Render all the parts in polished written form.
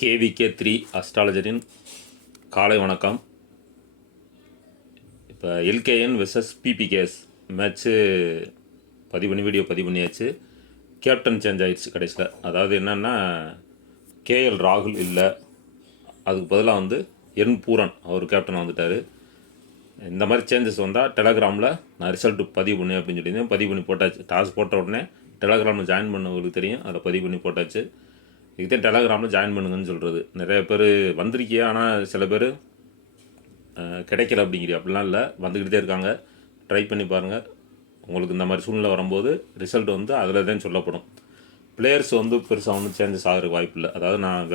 KVK3 அஸ்ட்ராலஜரின் காலை வணக்கம். இப்போ LKN versus PBKS match video பதிவு பண்ணியாச்சு. கேப்டன் சேஞ்ச் ஆகிடுச்சு கடைசியில். அதாவது என்னென்னா கேஎல் ராகுல் இல்லை, அதுக்கு பதிலாக என் பூரன் அவர் கேப்டன் வந்துட்டார். இந்த மாதிரி சேஞ்சஸ் வந்தால் டெலகிராமில் நான் ரிசல்ட்டு பதிவு பண்ணேன் அப்படின்னு சொல்லியிருந்தேன். பதிவு பண்ணி போட்டாச்சு. டாஸ் போட்ட உடனே டெலகிராமில் ஜாயின் பண்ணவங்களுக்கு தெரியும், அதை பதிவு பண்ணி போட்டாச்சு. இதுதே டெலகிராமில் ஜாயின் பண்ணுங்கன்னு சொல்கிறது. நிறைய பேர் வந்திருக்கியா, ஆனால் சில பேர் கிடைக்கல அப்படிலாம் இல்லை, வந்துக்கிட்டே இருக்காங்க. ட்ரை பண்ணி பாருங்கள். உங்களுக்கு இந்த மாதிரி சூழ்நிலை வரும்போது ரிசல்ட் அதில் தான் சொல்லப்படும். பிளேயர்ஸ் பெருசாக ஒன்றும் சேஞ்சஸ் ஆகிற வாய்ப்பு இல்லை. அதாவது நான்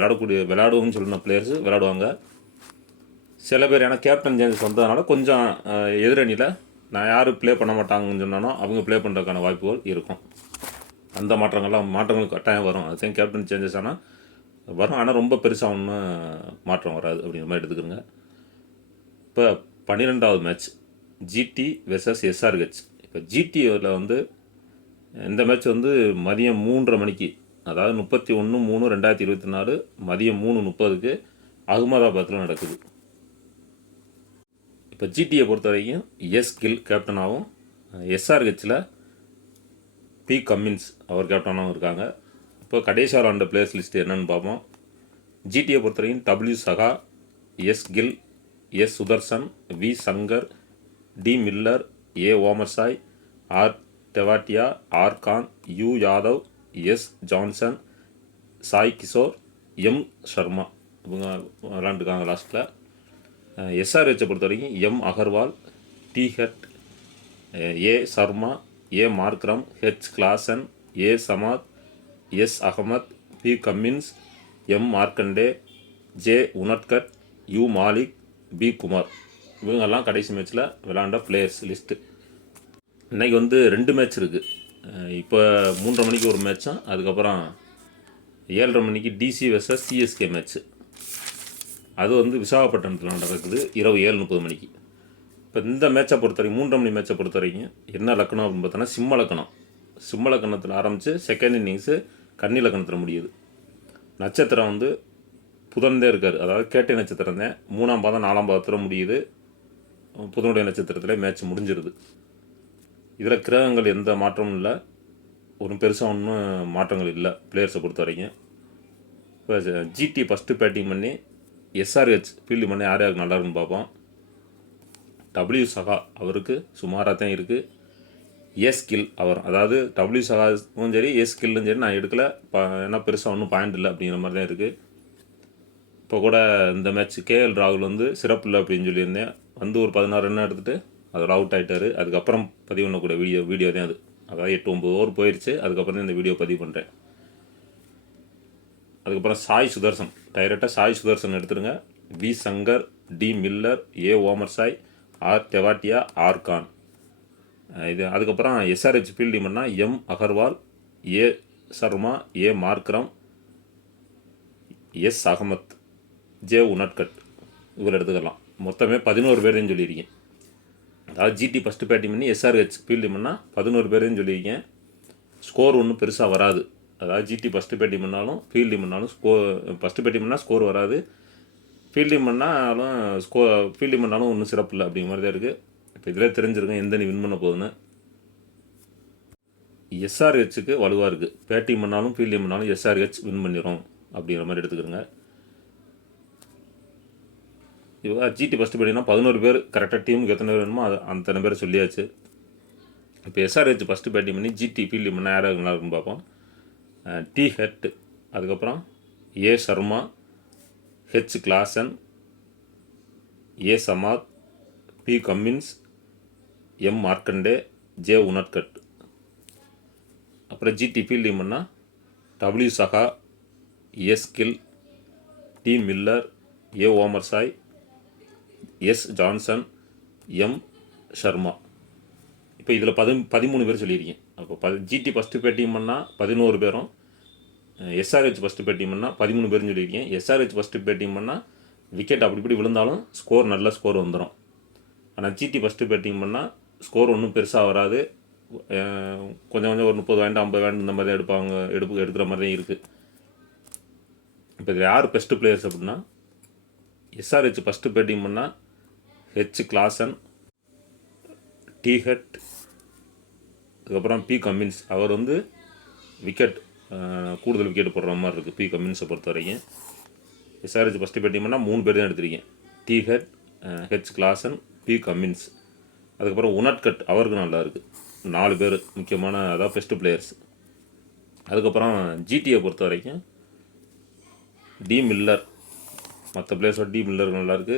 விளையாடுவோம்னு சொல்லின பிளேயர்ஸ் விளையாடுவாங்க. சில பேர் ஏன்னா கேப்டன் சேஞ்சஸ் வந்ததுனால கொஞ்சம் எதிரணியில் நான் யார் ப்ளே பண்ண மாட்டாங்கன்னு சொன்னானோ அவங்க ப்ளே பண்ணுறதுக்கான வாய்ப்புகள் இருக்கும். அந்த மாற்றங்கள் கட்டாயம் வரும். அதுதான் கேப்டன் சேஞ்சஸ் ஆனால் வரும், ஆனால் ரொம்ப பெருசாக ஒன்றும் மாற்றம் வராது அப்படிங்கிற மாதிரி எடுத்துக்கிறோங்க. இப்போ 12வது மேட்ச் ஜிடி வெர்சஸ் எஸ்ஆர்ஹெச். இப்போ ஜிடியில் இந்த மேட்ச் மதியம் 3:30 மணிக்கு, அதாவது 31/3/2024 மதியம் 3:30க்கு அகமதாபாத்தில் நடக்குது. இப்போ ஜிடியை பொறுத்த வரைக்கும் எஸ் கில் கேப்டனாகவும், எஸ்ஆர்ஹெச்சில் பி கம்மின்ஸ் அவர் கேப்டனாகவும் இருக்காங்க. இப்போ கடைசியாக ஆண்ட பிளேயர்ஸ் லிஸ்ட்டு என்னென்னு பார்ப்போம். ஜிடியை பொறுத்த வரைக்கும் W Saha, S Gill, S Sudharsan, V Shankar, D Miller, A Omarzai, R Tewatia, R Khan, U Yadav, S Johnson, Sai Kishore, M Sharma இவங்க விளாண்டுருக்காங்க லாஸ்ட்டில். எஸ்ஆர்ஹெச்சை பொறுத்த வரைக்கும் M Agarwal, T Head, A Sharma, A Markram, H Klaasen, A Samad, S Ahmed, P Cummins, M Markande, J Unadkat, U Malik, B Kumar இவங்கெல்லாம் கடைசி மேட்ச்சில் விளாண்ட பிளேயர்ஸ் லிஸ்ட்டு. இன்றைக்கி 2 மேட்ச் இருக்குது. இப்போ 3:30 மணிக்கு ஒரு மேட்சும், அதுக்கப்புறம் 7:30 மணிக்கு டிசி வெர்சஸ் சிஎஸ்கே மேட்ச்சு. அது விசாகப்பட்டினத்தில் நடக்குது இரவு 7:30 மணிக்கு. இப்போ இந்த மேட்சை பொறுத்த வரைக்கும் 3:00 மணி மேட்சை பொறுத்த வரைக்கும் என்ன லக்கணம் அப்படின்னு பார்த்தோன்னா சிம்ம லக்கணம். சிம்ம லக்கணத்தில் ஆரம்பித்து செகண்ட் இன்னிங்ஸு கன்னி லக்கணத்தில் முடியுது. நட்சத்திரம் புதன்தே இருக்கார், அதாவது கேட்டை நட்சத்திரம் தான். 3ஆம் பாதம் 4ஆம் பாதத்தில் முடியுது. புதனுடைய நட்சத்திரத்தில் மேட்ச் முடிஞ்சிருது. இதில் கிரகங்கள் எந்த மாற்றமும் இல்லை, ஒன்றும் பெருசாக ஒன்றும் மாற்றங்கள் இல்லை பிளேயர்ஸை பொறுத்த வரைக்கும். இப்போ ஜிடி ஃபஸ்ட்டு பேட்டிங் பண்ணி எஸ்ஆர்ஹெச் ஃபீல்டு பண்ணி யார் யாருக்கு நல்லா இருக்குன்னு பார்ப்போம். டபிள்யூ சகா அவருக்கு சுமாராக தான் இருக்குது. எஸ் கில் அவர், அதாவது டபிள்யூ சகாவும் சரி எஸ் கில்லும் சரி நான் எடுக்கலை, ஏன்னா பெருசாக ஒன்றும் பாயிண்ட் இல்லை அப்படிங்கிற மாதிரி தான் இருக்குது. இப்போ கூட இந்த மேட்ச் கேஎல் ராகுல் சிறப்பு இல்லை அப்படின்னு சொல்லியிருந்தேன். ஒரு 16 ரன் எடுத்துகிட்டு அதில் அவுட் ஆகிட்டார். அதுக்கப்புறம் பதிவு பண்ணக்கூடிய வீடியோ தான் அது. அதாவது 8-9 ஓவர் போயிடுச்சு. அதுக்கப்புறம் தான் இந்த வீடியோ பதிவு பண்ணுறேன். அதுக்கப்புறம் சாய் சுதர்சன், டைரெக்டாக சாய் சுதர்சன் எடுத்துருங்க. V Shankar, D Miller, A Omarzai, R Tewatia, R Khan இது. அதுக்கப்புறம் எஸ்ஆர்ஹெச் ஃபீல்டிங் பண்ணால் M Agarwal, A Sharma, A Markram, S Ahmed, J Unadkat இவர் எடுத்துக்கலாம். மொத்தமே 11 பேரையும் சொல்லியிருக்கேன். அதாவது ஜிடி ஃபஸ்ட்டு பேட்டிங் பண்ணி எஸ்ஆர்ஹெச் ஃபீல்டிங் பண்ணால் 11 பேரையும் சொல்லியிருக்கேன். ஸ்கோர் ஒன்றும் பெருசாக வராது. அதாவது ஜிடி ஃபஸ்ட்டு பேட்டிங் பண்ணாலும் ஃபீல்டிங் பண்ணாலும் ஃபஸ்ட்டு பேட்டிங் பண்ணால் ஸ்கோர் வராது. ஃபீல்டிங் பண்ணாலும் ஒன்றும் சிறப்பு இல்லை அப்படிங்கிற மாதிரி தான் இருக்குது. இப்போ இதில் தெரிஞ்சிருக்கேன் எந்த நீ வின் பண்ண போகுதுன்னு. எஸ்ஆர்ஹெச்சுக்கு வலுவாக இருக்குது. பேட்டிங் பண்ணாலும் ஃபீல்டிங் பண்ணாலும் எஸ்ஆர்ஹெச் வின் பண்ணிடும் அப்படிங்கிற மாதிரி எடுத்துக்கிறோங்க. இப்போ ஜிடி ஃபஸ்ட்டு பேட்டிங்னா 11 பேர் கரெக்டாக டீமுக்கு எத்தனை பேர் வேணுமோ அத்தனை பேர் சொல்லியாச்சு. இப்போ எஸ்ஆர்ஹெச் ஃபஸ்ட்டு பேட்டிங் பண்ணி ஜிடி ஃபீல்டிங் பண்ணால் யாராவது நல்லா இருக்குன்னு பார்ப்போம். டி ஹெட், அதுக்கப்புறம் A Sharma, H Klaasen, A Samad, P Cummins, M Markande, J Unadkat. அப்புறம் ஜிடி ஃபீல்டிங் பண்ணால் W Saha, S Gill, D Miller, A Omarzai, S Johnson, M Sharma. இப்போ இதில் 13 பேர் சொல்லியிருக்கேன். அப்போ ஜிடி ஃபஸ்ட்டு பேட்டிங் பண்ணால் 11 பேரும், எஸ்ஆர்ஹெச் ஃபஸ்ட்டு பேட்டிங் பண்ணால் 13 பேரும் சொல்லியிருக்கேன். எஸ்ஆர்ஹெச் ஃபஸ்ட்டு பேட்டிங் பண்ணால் விக்கெட் அப்படி இப்படி விழுந்தாலும் நல்ல ஸ்கோர் வந்துடும். ஆனால் ஜிடி ஃபஸ்ட்டு பேட்டிங் பண்ணால் ஸ்கோர் ஒன்றும் பெருசாக வராது. கொஞ்சம் ஒரு 30 பாயிண்ட் 50 பாயிண்ட் இந்த மாதிரி தான் எடுக்கிற மாதிரி தான் இருக்குது. இப்போ இதில் யார் பெஸ்ட்டு பிளேயர்ஸ் அப்படின்னா எஸ்ஆர்ஹெச் ஃபஸ்ட்டு பேட்டிங் பண்ணால் ஹெச் கிளாசன், டி ஹெட், அதுக்கப்புறம் பி கம்மின்ஸ். அவர் வந்து விக்கெட் கூடுதல் விக்கெட் போடுற மாதிரி இருக்குது பி கம்மின்ஸை பொறுத்த வரைக்கும். எஸ்ஆர்ஹெச் ஃபஸ்ட்டு பேட்டிங் பண்ணால் 3 பேர் தான் எடுத்திருக்கேன். T Head, H Klaasen, P Cummins. அதுக்கப்புறம் உனட்கட் அவருக்கு நல்லா இருக்குது. 4 பேர் முக்கியமான அதாவது பெஸ்ட்டு பிளேயர்ஸ். அதுக்கப்புறம் ஜிடியை பொறுத்த வரைக்கும் டி மில்லர், மற்ற பிளேயர்ஸோட டி மில்லருக்கு நல்லாயிருக்கு.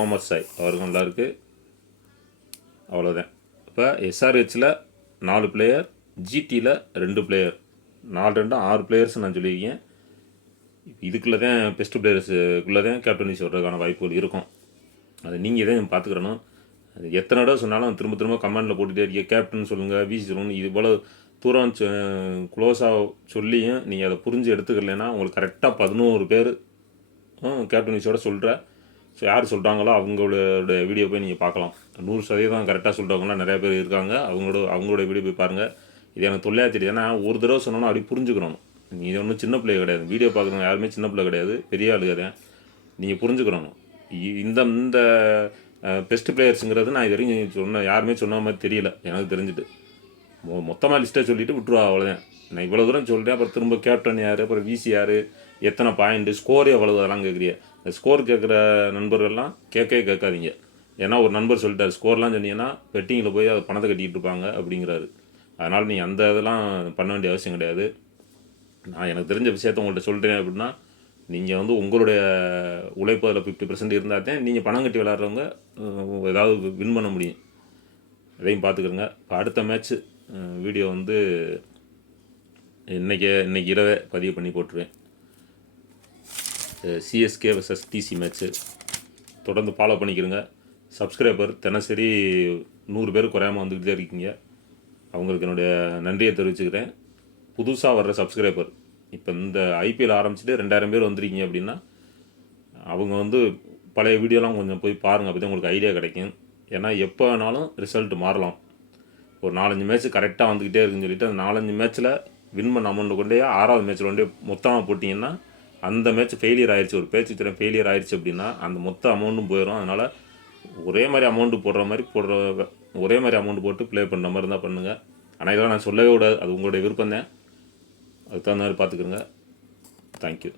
ஓமர் சாய் அவருக்கு நல்லாயிருக்கு. அவ்வளோதான். இப்போ எஸ்ஆர்ஹெச்சில் 4 பிளேயர், ஜிடியில் 2 பிளேயர், 4-2 6 பிளேயர்ஸ் நான் சொல்லியிருக்கேன். இதுக்குள்ளே தான் பெஸ்ட்டு பிளேயர்ஸுக்குள்ளே தான் கேப்டன்சி வர்றதுக்கான வாய்ப்புகள் இருக்கும். அதை நீங்கள் தான் பார்த்துக்கிறணும். அது எத்தனை தடவை சொன்னாலும் திரும்ப திரும்ப கமெண்டில் போட்டுகிட்டே இருக்கீங்க, கேப்டன் சொல்லுங்கள், விசி சொல்லுங்கள். இது போல் தூரம் க்ளோஸாக சொல்லியும் நீங்கள் அதை புரிஞ்சு எடுத்துக்கலைன்னா உங்களுக்கு கரெக்டாக 11 பேர் கேப்டன்சியோட சொல்கிற. ஸோ யார் சொல்கிறாங்களோ அவங்களோட வீடியோ போய் நீங்கள் பார்க்கலாம். 100% கரெக்டாக சொல்கிறவங்களாம் நிறையா பேர் இருக்காங்க. அவங்களோட வீடியோ போய் பாருங்கள். இது எனக்கு தொல்லையாக தெரியுது. ஏன்னா ஒரு தடவை சொன்னோன்னா அப்படி புரிஞ்சுக்கிறணும். நீங்கள் ஒன்றும் சின்ன பிள்ளை கிடையாது. வீடியோ பார்க்குறவங்க யாருமே சின்ன பிள்ளை கிடையாது, பெரிய ஆளுங்க தான். நீங்கள் புரிஞ்சுக்கிறணும். இந்த இந்த பெஸ்ட்டு பிளேயர்ஸுங்கிறது நான் இது வரைக்கும் யாருமே சொன்ன மாதிரி தெரியல எனக்கு தெரிஞ்சுட்டு. மொத்தமாக லிஸ்ட்டை சொல்லிவிட்டு விட்டுருவா, அவ்வளோதான். நான் இவ்வளோ தூரம் சொல்கிறேன். அப்புறம் திரும்ப கேப்டன் யார், அப்புறம் விசி யார், எத்தனை பாயிண்ட்டு, ஸ்கோர் எவ்வளவு, அதெல்லாம் கேட்குறிய. ஸ்கோர் கேட்குற நண்பர்கள்லாம் கேட்காதீங்க. ஏன்னா ஒரு நண்பர் சொல்லிட்டார், ஸ்கோர்லாம் சொன்னீங்கன்னா பெட்டிங்கில் போய் அதை பணத்தை கட்டிக்கிட்டு இருப்பாங்க அப்படிங்கிறாரு. அதனால் நீங்கள் அந்த இதெல்லாம் பண்ண வேண்டிய அவசியம் கிடையாது. நான் எனக்கு தெரிஞ்ச விஷயத்த உங்கள்கிட்ட சொல்கிறேன். அப்படின்னா நீங்கள் வந்து உங்களுடைய உழைப்பு அதில் 50% இருந்தால் தான் நீங்கள் பணம் கட்டி விளாட்றவங்க ஏதாவது வின் பண்ண முடியும். இதையும் பார்த்துக்கிறோங்க. இப்போ அடுத்த மேட்ச்சு வீடியோ வந்து இன்றைக்கி இரவே பதிவு பண்ணி போட்டுருவேன். சிஎஸ்கே வர்சஸ் டிசி மேட்ச்சு தொடர்ந்து ஃபாலோ பண்ணிக்கிறோங்க. சப்ஸ்கிரைபர் தினசரி 100 பேர் குறையாமல் வந்துக்கிட்டு தான் இருக்கீங்க. அவங்களுக்கு என்னுடைய நன்றியை தெரிவிச்சுக்கிறேன். புதுசாக வர்ற சப்ஸ்கிரைபர் இப்போ இந்த ஐபிஎல் ஆரம்பிச்சுட்டு 2000 பேர் வந்துருக்கீங்க அப்படின்னா அவங்க வந்து பழைய வீடியோலாம் கொஞ்சம் போய் பாருங்கள். அப்போ தான் உங்களுக்கு ஐடியா கிடைக்கும். ஏன்னா எப்போ வேணாலும் ரிசல்ட் மாறலாம். ஒரு 4-5 மேட்ச் கரெக்டாக வந்துக்கிட்டே இருக்குன்னு சொல்லிட்டு அந்த 4-5 மேட்ச்சில் வின் பண்ண அமௌண்ட்டு கொண்டே 6வது மேட்ச்சில் கொண்டே மொத்தமாக போட்டிங்கன்னா அந்த மேட்ச் ஃபெயிலியர் ஆயிடுச்சு, ஒரு பேச்சு திறன் ஃபெயிலியர் ஆயிடுச்சு அப்படின்னா அந்த மொத்த அமௌண்ட்டும் போயிடும். அதனால் ஒரே மாதிரி அமௌண்ட்டு ஒரே மாதிரி அமௌண்ட் போட்டு ப்ளே பண்ணுற மாதிரி தான் பண்ணுங்கள். ஆனால் இதெல்லாம் நான் சொல்லவே கூடாது, அது உங்களுடைய விருப்பம் தான். அதுக்கு தகுந்த மாதிரி பார்த்துக்குங்க. தேங்க்யூ.